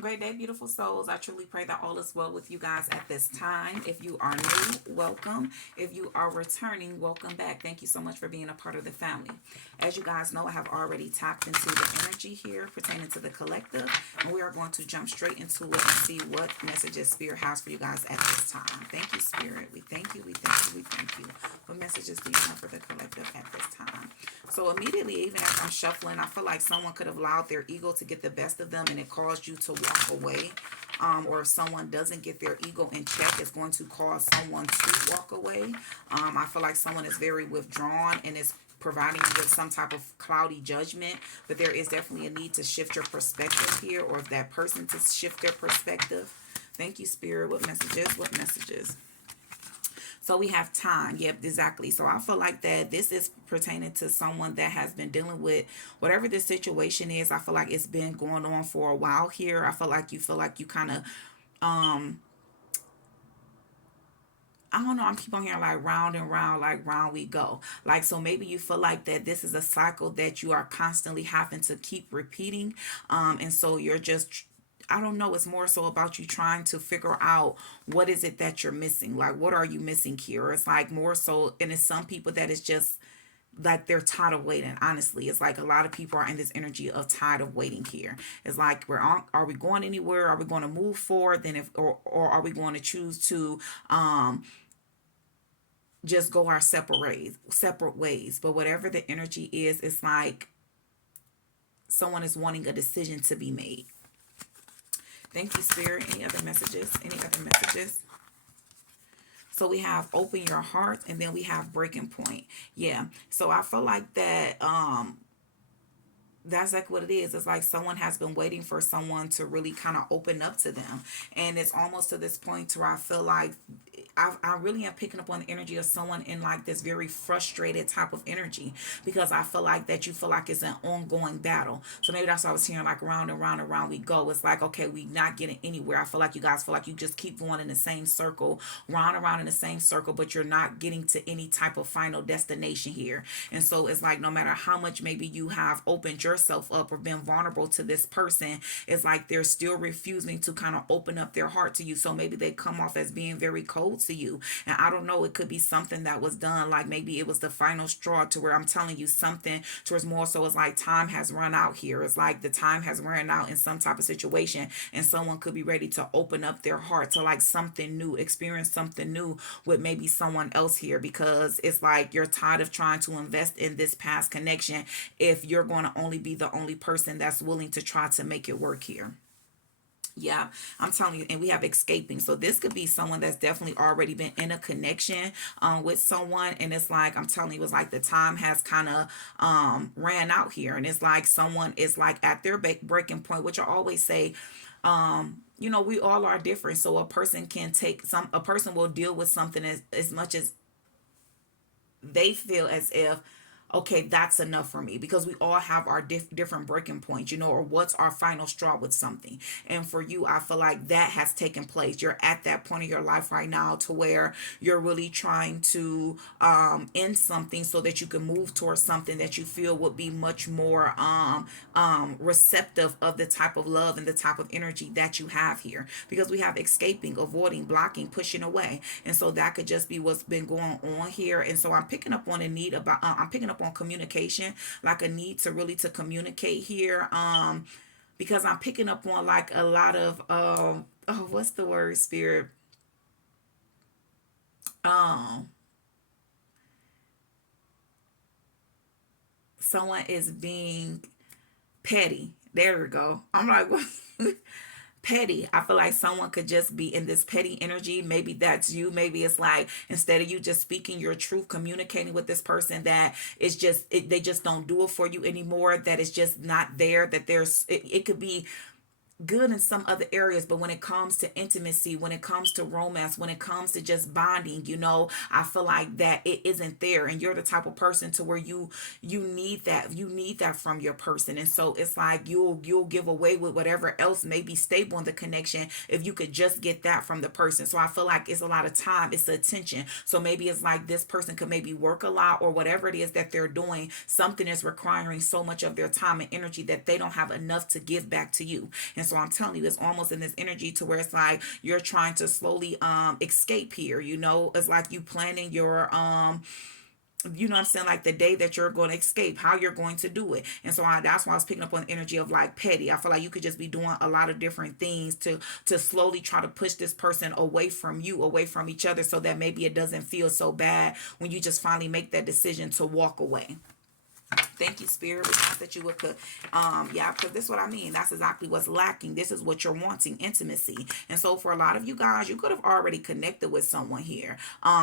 Great day, beautiful souls. I truly pray that all is well with you guys at this time. If you are new, welcome. If you are returning, welcome back. Thank you so much for being a part of the family. As you guys know, I have already tapped into the energy here pertaining to the collective, and we are going to jump straight into it and see what messages Spirit has for you guys at this time. Thank you, Spirit. We thank you, we thank you, we thank you. What messages do you have for the collective at this time? So immediately, even as I'm shuffling, I feel like someone could have allowed their ego to get the best of them and it caused you to walk away. Or if someone doesn't get their ego in check, it's going to cause someone to walk away. I feel like someone is very withdrawn and is providing you with some type of cloudy judgment, but there is definitely a need to shift your perspective here, or if that person to shift their perspective. Thank you, Spirit. What messages? What messages? So we have time. Yep, exactly. So I feel like that this is pertaining to someone that has been dealing with whatever the situation is. I feel like it's been going on for a while here. I feel like you kind of I don't know. I'm keep on hearing like round and round, like round we go. Like, so maybe you feel like that this is a cycle that you are constantly having to keep repeating. And so you're just, I don't know. It's more so about you trying to figure out what is it that you're missing. Like, what are you missing here? It's like more so, and it's some people that is just like they're tired of waiting. Honestly, it's like a lot of people are in this energy of tired of waiting here. It's like we're on, are we going anywhere? Are we going to move forward? Then if or are we going to choose to just go our separate ways? But whatever the energy is, it's like someone is wanting a decision to be made. Thank you, Spirit. Any other messages? Any other messages? So we have open your heart, and then we have breaking point. Yeah. So I feel like that that's like what it is. It's like someone has been waiting for someone to really kind of open up to them. And it's almost to this point where I feel like I really am picking up on the energy of someone in like this very frustrated type of energy, because I feel like that you feel like it's an ongoing battle. So maybe that's what I was hearing, like round and round and round we go. It's like, okay, we not getting anywhere. I feel like you guys feel like you just keep going in the same circle, round and round in the same circle, but you're not getting to any type of final destination here. And so it's like no matter how much maybe you have opened yourself up or been vulnerable to this person, it's like they're still refusing to kind of open up their heart to you. So maybe they come off as being very cold to you. And I don't know, it could be something that was done, like maybe it was the final straw to where I'm telling you something towards more so it's like time has run out here. It's like the time has run out in some type of situation, and someone could be ready to open up their heart to like something new, experience something new with maybe someone else here, because it's like you're tired of trying to invest in this past connection if you're going to only be the only person that's willing to try to make it work here. Yeah, I'm telling you, and we have escaping. So this could be someone that's definitely already been in a connection with someone, and it's like I'm telling you, it's like the time has kind of ran out here, and it's like someone is like at their breaking point, which I always say. We all are different, so a person can take some. A person will deal with something as much as they feel as if, okay, that's enough for me, because we all have our different breaking points, or what's our final straw with something. And for you, I feel like that has taken place. You're at that point of your life right now to where you're really trying to end something so that you can move towards something that you feel would be much more receptive of the type of love and the type of energy that you have here, because we have escaping, avoiding, blocking, pushing away. And so that could just be what's been going on here. And so I'm picking up on a need about I'm picking up on communication, like a need to really to communicate here, because I'm picking up on like a lot of oh, what's the word, Spirit? um Someone is being petty. There we go. I'm like, petty. I feel like someone could just be in this petty energy. Maybe that's you. Maybe it's like instead of you just speaking your truth, communicating with this person, that it's just they just don't do it for you anymore. That it's just not there. That it could be good in some other areas, but when it comes to intimacy, when it comes to romance, when it comes to just bonding, I feel like that it isn't there. And you're the type of person to where you need that from your person. And so it's like you'll give away with whatever else may be stable in the connection if you could just get that from the person. So I feel like it's a lot of time, it's attention. So maybe it's like this person could maybe work a lot, or whatever it is that they're doing, something is requiring so much of their time and energy that they don't have enough to give back to you. And so I'm telling you, it's almost in this energy to where it's like you're trying to slowly escape here. It's like you planning your I'm saying, like the day that you're going to escape, how you're going to do it. And so that's why I was picking up on the energy of like petty. I feel like you could just be doing a lot of different things to slowly try to push this person away from you, away from each other, so that maybe it doesn't feel so bad when you just finally make that decision to walk away. Thank you, Spirit. We ask that you would put, yeah, because this is what I mean. That's exactly what's lacking. This is what you're wanting, intimacy. And so for a lot of you guys, you could have already connected with someone here,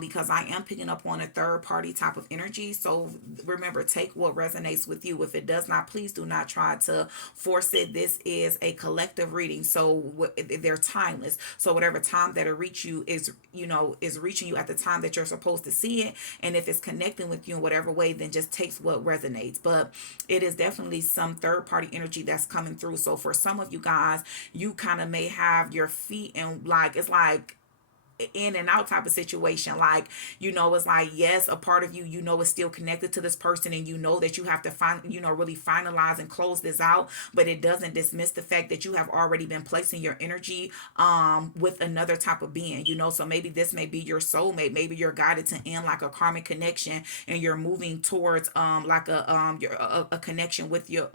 because I am picking up on a third party type of energy. So remember, take what resonates with you. If it does not, please do not try to force it. This is a collective reading, so they're timeless. So whatever time that it reach you is reaching you at the time that you're supposed to see it. And if it's connecting with you in whatever way, then just takes what resonates. But it is definitely some third party energy that's coming through. So for some of you guys, you kind of may have your feet in, like, it's like in and out type of situation. Like, it's like, yes, a part of you, is still connected to this person, and that you have to really finalize and close this out, but it doesn't dismiss the fact that you have already been placing your energy with another type of being. So maybe this may be your soulmate. Maybe you're guided to end like a karmic connection, and you're moving towards like a connection with your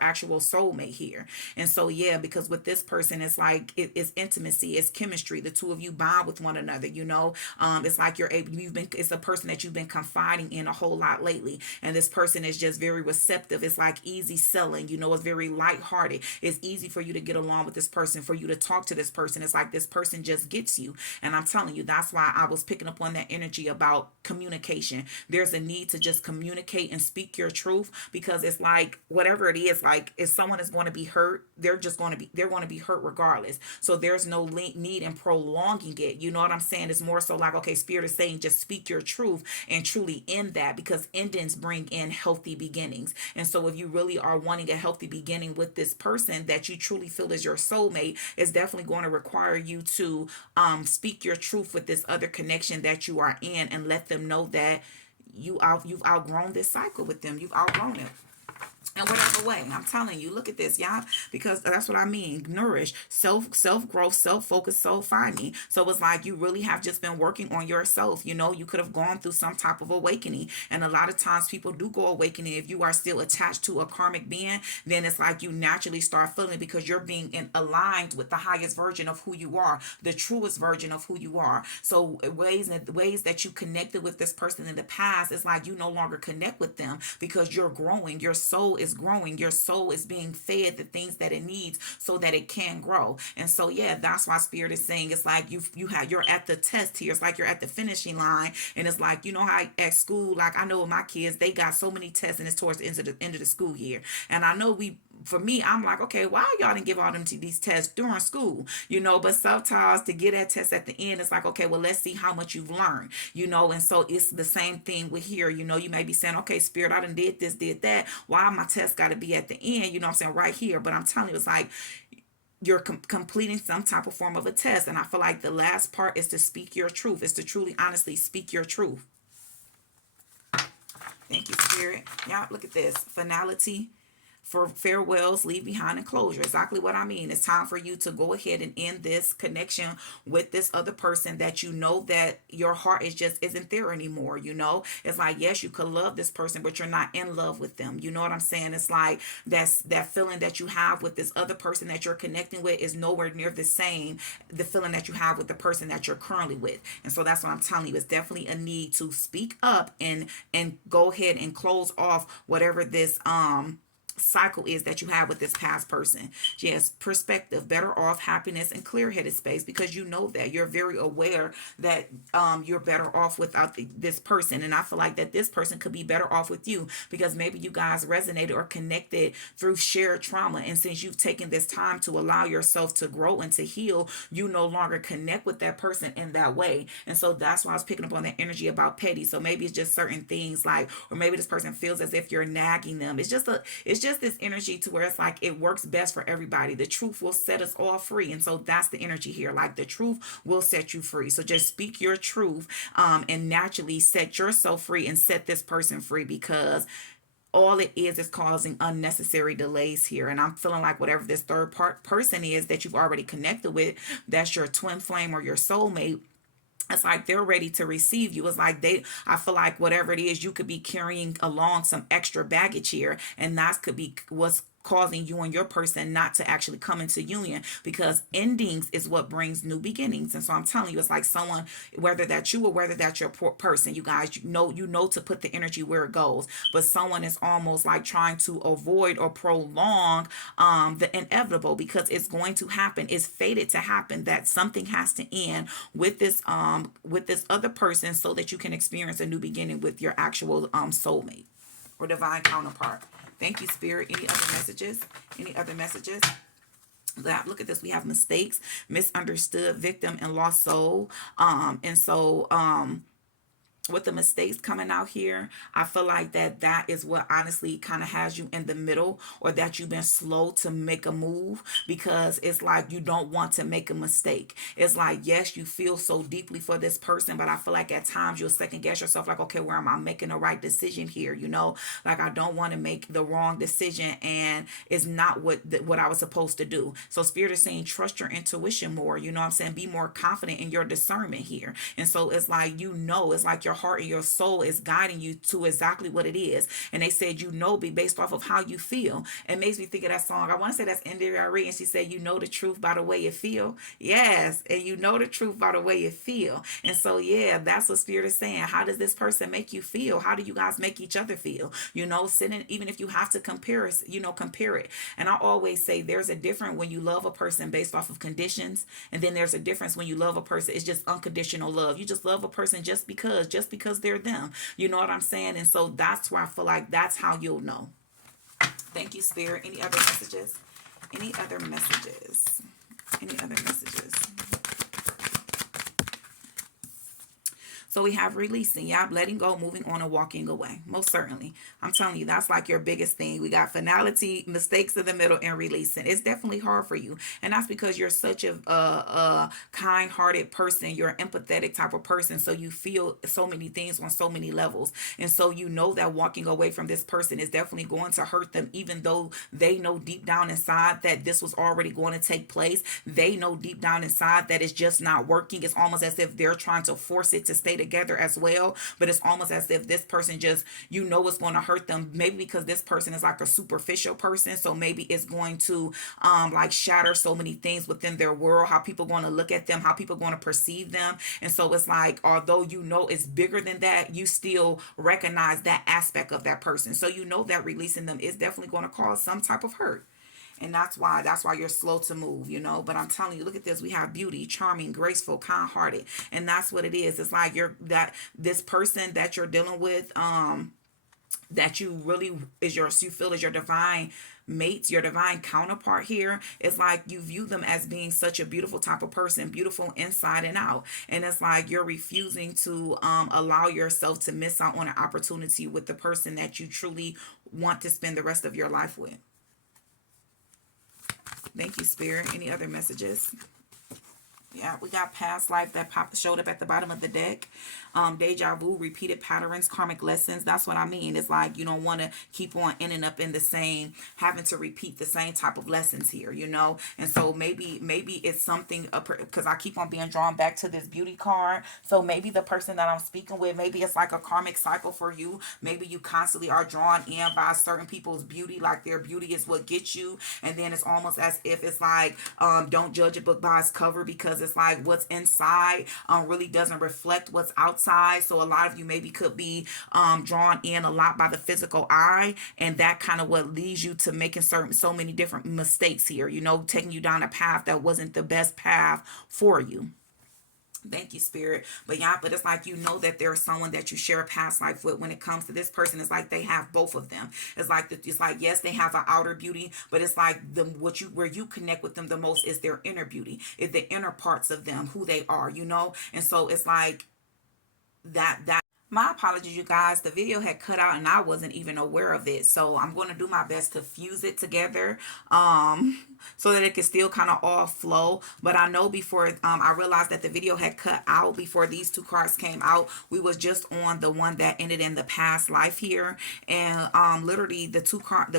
actual soulmate here. And so yeah, because with this person, it's like it's intimacy, it's chemistry. The two of you bond with one another. It's like it's a person that you've been confiding in a whole lot lately, and this person is just very receptive. It's like easy selling. It's very lighthearted. It's easy for you to get along with this person, for you to talk to this person. It's like this person just gets you. And I'm telling you, that's why I was picking up on that energy about communication. There's a need to just communicate and speak your truth, because it's like whatever it is, like if someone is going to be hurt, they're going to be hurt regardless. So there's no need in prolonging it. You know what I'm saying? It's more so like, okay, Spirit is saying just speak your truth and truly end that, because endings bring in healthy beginnings. And so if you really are wanting a healthy beginning with this person that you truly feel is your soulmate, it's definitely going to require you to speak your truth with this other connection that you are in, and let them know that you've outgrown this cycle with them. You've outgrown it. In whatever way. I'm telling you, look at this, y'all, because that's what I mean. Nourish, self growth, self focus, soul finding. So it's like you really have just been working on yourself. You could have gone through some type of awakening, and a lot of times people do go awakening. If you are still attached to a karmic being, then it's like you naturally start feeling it, because you're being aligned with the highest version of who you are, the truest version of who you are. So ways that you connected with this person in the past, it's like you no longer connect with them, because you're growing. Your soul is growing. Your soul is being fed the things that it needs so that it can grow. And so yeah, that's why Spirit is saying it's like you're at the test here. It's like you're at the finishing line, and it's like, how at school, like I know with my kids, they got so many tests, and it's towards the end of the school year. And I know for me, I'm like, okay, why y'all didn't give all them these tests during school? But sometimes to get that test at the end, it's like, okay, well, let's see how much you've learned, and so it's the same thing with here. You may be saying, okay, Spirit, I done did this, did that. Why my test got to be at the end? You know what I'm saying? Right here. But I'm telling you, it's like you're completing some type of form of a test. And I feel like the last part is to speak your truth, is to truly, honestly speak your truth. Thank you, Spirit. Y'all, look at this. Finality. For farewells, leave behind, and closure. Exactly what I mean. It's time for you to go ahead and end this connection with this other person that that your heart isn't there anymore. It's like, yes, you could love this person, but you're not in love with them. You know what I'm saying? It's like that feeling that you have with this other person that you're connecting with is nowhere near the same, the feeling that you have with the person that you're currently with. And so that's what I'm telling you. It's definitely a need to speak up and go ahead and close off whatever this cycle is that you have with this past person. Yes, perspective, better off, happiness, and clear-headed space, because that you're very aware that you're better off without this person. And I feel like that this person could be better off with you, because maybe you guys resonated or connected through shared trauma, and since you've taken this time to allow yourself to grow and to heal, you no longer connect with that person in that way. And so that's why I was picking up on that energy about petty. So maybe it's just certain things, like, or maybe this person feels as if you're nagging them. It's just this energy to where it's like it works best for everybody. The truth will set us all free. And so that's the energy here. Like the truth will set you free. So just speak your truth and naturally set yourself free and set this person free, because all it is causing unnecessary delays here. And I'm feeling like whatever this person is that you've already connected with, that's your twin flame or your soulmate, it's like they're ready to receive you. It's like I feel like whatever it is, you could be carrying along some extra baggage here, and that could be what's causing you and your person not to actually come into union, because endings is what brings new beginnings. And so I'm telling you, it's like someone, whether that's you or whether that's your person, you guys, you know to put the energy where it goes, but someone is almost like trying to avoid or prolong the inevitable, because it's going to happen. It's fated to happen that something has to end with this other person, so that you can experience a new beginning with your actual soulmate or divine counterpart. Thank you, Spirit. Any other messages? Any other messages? Look at this. We have mistakes, misunderstood, victim, and lost soul. With the mistakes coming out here, I feel like that is what honestly kind of has you in the middle, or that you've been slow to make a move, because it's like you don't want to make a mistake. It's like, yes, you feel so deeply for this person, but I feel like at times you'll second guess yourself, like, okay, where am I making the right decision here? Like I don't want to make the wrong decision, and it's not what I was supposed to do. So Spirit is saying, trust your intuition more. You know what I'm saying? Be more confident in your discernment here. And so it's like, it's like your heart and your soul is guiding you to exactly what it is. And they said, be based off of how you feel. It makes me think of that song. I want to say that's Indira, and she said, you know the truth by the way you feel. Yes, and you know the truth by the way you feel. And so yeah, that's what Spirit is saying. How does this person make you feel? How do you guys make each other feel? Sitting, even if you have to compare it. And I always say there's a difference when you love a person based off of conditions, and then there's a difference when you love a person. It's just unconditional love. You just love a person just because they're them. You know what I'm saying? And so that's where I feel like that's how you'll know. Thank you, Spirit. Any other messages? Any other messages? Any other messages? So we have releasing, yeah, letting go, moving on, and walking away. Most certainly. I'm telling you, that's like your biggest thing. We got finality, mistakes in the middle, and releasing. It's definitely hard for you. And that's because you're such a kind-hearted person. You're an empathetic type of person. So you feel so many things on so many levels. And so you know that walking away from this person is definitely going to hurt them, even though they know deep down inside that this was already going to take place. They know deep down inside that it's just not working. It's almost as if they're trying to force it to stay together as well, but it's almost as if this person just it's going to hurt them, maybe because this person is like a superficial person, so maybe it's going to like shatter so many things within their world, how people going to look at them, how people going to perceive them. And so it's like, although it's bigger than that, you still recognize that aspect of that person, so that releasing them is definitely going to cause some type of hurt. And that's why you're slow to move, But I'm telling you, look at this. We have beauty, charming, graceful, kind-hearted. And that's what it is. It's like this person that you're dealing with, that you feel is your divine mates, your divine counterpart here. It's like you view them as being such a beautiful type of person, beautiful inside and out. And it's like you're refusing to allow yourself to miss out on an opportunity with the person that you truly want to spend the rest of your life with. Thank you, Spirit. Any other messages? Yeah, we got past life that showed up at the bottom of the deck. Deja vu, repeated patterns, karmic lessons. That's what I mean. It's like you don't want to keep on ending up in the same, having to repeat the same type of lessons here, And so maybe it's something, because I keep on being drawn back to this beauty card. So maybe the person that I'm speaking with, maybe it's like a karmic cycle for you. Maybe you constantly are drawn in by certain people's beauty, like their beauty is what gets you. And then it's almost as if it's like, don't judge a book by its cover, because it's like what's inside really doesn't reflect what's outside. So a lot of you maybe could be drawn in a lot by the physical eye, and that kind of what leads you to making so many different mistakes here, taking you down a path that wasn't the best path for you. Thank you, Spirit. But it's like that there's someone that you share a past life with. When it comes to this person, it's like they have both of them. It's like yes, they have an outer beauty, but it's like where you connect with them the most is their inner beauty. It's the inner parts of them, who they are, And so it's like that My apologies, you guys. The video had cut out and I wasn't even aware of it. So I'm going to do my best to fuse it together so that it can still kind of all flow. But I know before I realized that the video had cut out before these two cards came out, we was just on the one that ended in the past life here. And literally the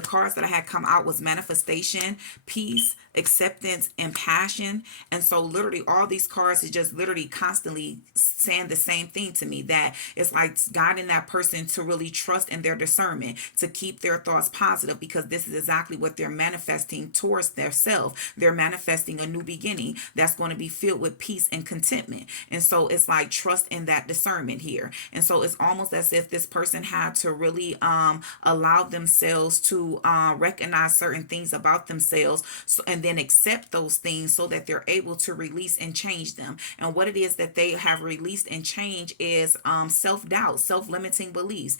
cards that I had come out was manifestation, peace, acceptance, and passion. And so literally all these cards is just literally constantly saying the same thing to me, that it's like guiding that person to really trust in their discernment, to keep their thoughts positive, because this is exactly what they're manifesting towards their self. They're manifesting a new beginning that's going to be filled with peace and contentment. And so it's like trust in that discernment here. And so it's almost as if this person had to really allow themselves to recognize certain things about themselves, so, and then accept those things so that they're able to release and change them. And what it is that they have released and changed is self-doubt, self-limiting beliefs,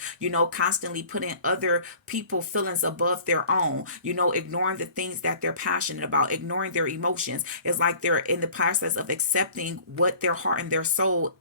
constantly putting other people feelings above their own, ignoring the things that they're passionate about, ignoring their emotions. It's like they're in the process of accepting what their heart and their soul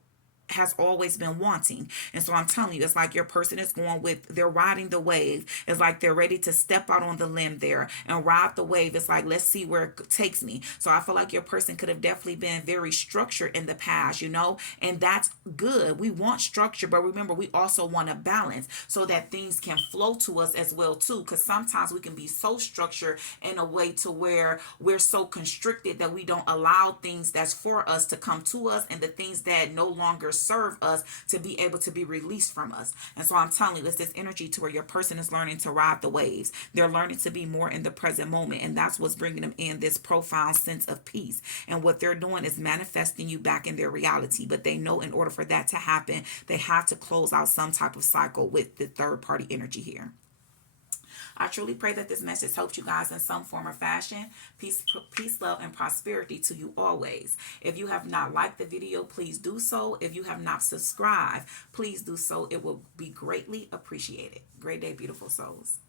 has always been wanting. And so I'm telling you, it's like your person is going with, they're riding the wave. It's like they're ready to step out on the limb there and ride the wave. It's like, let's see where it takes me. So I feel like your person could have definitely been very structured in the past, and that's good. We want structure, but remember, we also want a balance so that things can flow to us as well too. Because sometimes we can be so structured in a way to where we're so constricted that we don't allow things that's for us to come to us, and the things that no longer serve us to be able to be released from us. And so I'm telling you, it's this energy to where your person is learning to ride the waves. They're learning to be more in the present moment, and that's what's bringing them in this profound sense of peace. And what they're doing is manifesting you back in their reality. But they know in order for that to happen, they have to close out some type of cycle with the third party energy here. I truly pray that this message helped you guys in some form or fashion. Peace, love, and prosperity to you always. If you have not liked the video, please do so. If you have not subscribed, please do so. It will be greatly appreciated. Great day, beautiful souls.